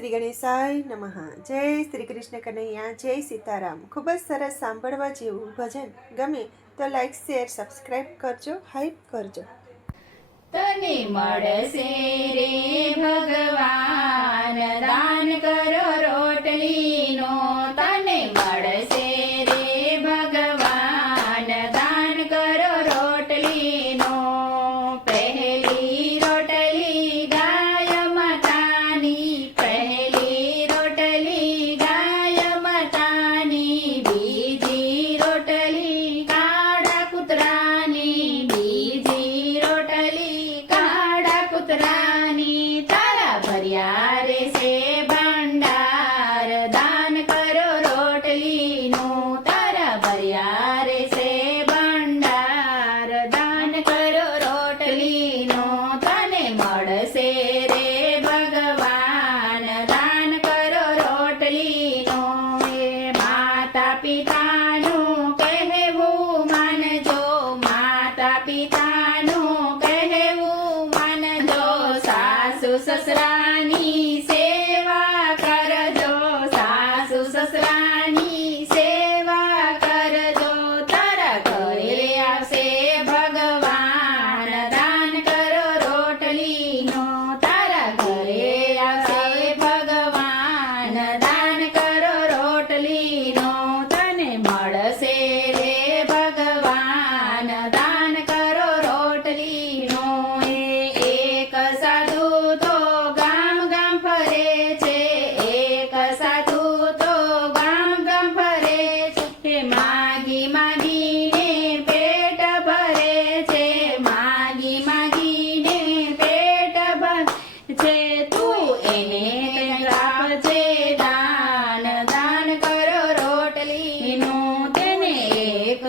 શ્રી ગણેશાય નમઃ। જય શ્રી કૃષ્ણ કનૈયા, જય સીતારામ। ખૂબ જ સરસ સાંભળવા જેવું ભજન ગમે તો લાઈક શેર સબસ્ક્રાઈબ કરજો, હાઈપ કરજો। તને મળશે રે ભગવાન દાન કરો રોટલીનો, તને મળશે રે ભગવાન દાન કરો રોટલીનો। પહેલી રોટલી ગાય માતાની, પહેલી રોટલી ગાય માતાની, બીજી રોટલી કાળા કૂતરાની, બીજી રોટલી કાળા કૂતરાની। તારા ભર્યા રે છે ભંડાર દાન કરો રોટલીનો, તારા ભર્યા રે છે ભંડાર દાન કરો રોટલીનો। તને મળશે રે ભગવાન દાન કરો રોટલીનો। એ માતા પિતાનું કહેવું માનજો, માતા પિતાનું કહેવું માનજો। સાસુ સસરાની સેવા કરજો, સાસુ સસરાની સેવા કરજો। તારા ઘરે આવશે ભગવાન દાન કરો રોટલીનો, તારા ઘરે આવશે ભગવાન દાન કરો રોટલીનો। તને મળશે રે ભગવાન દાન કરો રોટલીનો। એક સાધુ તો ગામ ગામ ફરે છે, એક સાધુ તો ગામ ગામ ફરે છે। માગી માગીને પેટ ભરે છે, માગી માગીને પેટ ભરે છે। તું એને આપજે દાન, દાન કરો રોટલીનો, તેને એક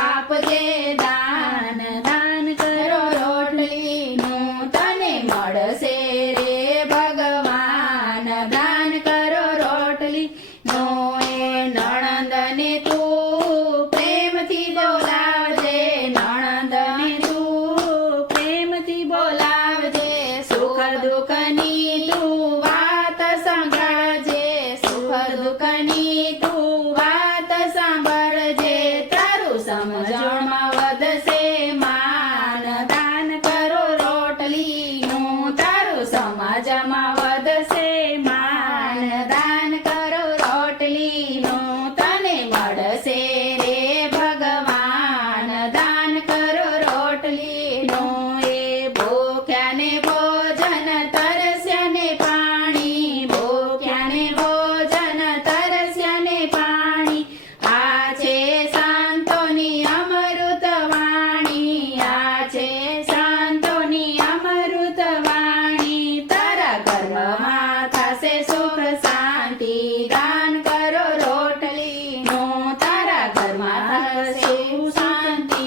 આપજે દાન, દાન કરો રોટલીનો। તને મળશે રે ભગવાન દાન કરો રોટલીનો। એ નણંદને તું પ્રેમથી બોલાવજે, નણંદને તું પ્રેમથી બોલાવજે। સુખ દુઃખની તું વાત સાંભળજે, સુખ દુઃખની તું વાત સાંભળજે। તારું સમજણમાં વધશે માન દાન કરો રોટલીનો, તારું સમાજમાં વધશે માન દાન કરો રોટલીનો। તને મળશે રે ભગવાન દાન કરો રોટલીનો। એ ભૂખ્યાને ભોજન, તરસ્યાને પાણી, ભૂખ્યાને ભોજન, તરસ્યાને પાણી। આ છે સંતોની અમૃત વાણી, આ છે સંતોની અમૃત વાણી। તારા ઘરમાં થશે સુખ શાંતિ દાન કરો રોટલીનો, તારા ઘરમાં થશે સુખ શાંતિ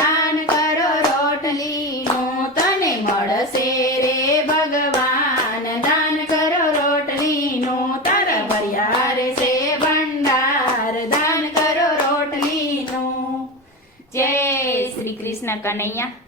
દાન કરો રોટલીનો। તને મળશે રે ભગવાન દાન કરો રોટલીનો, તારા ભર્યા રે છે ભંડાર દાન કરો રોટલીનો। જય શ્રી કૃષ્ણ કનૈયા।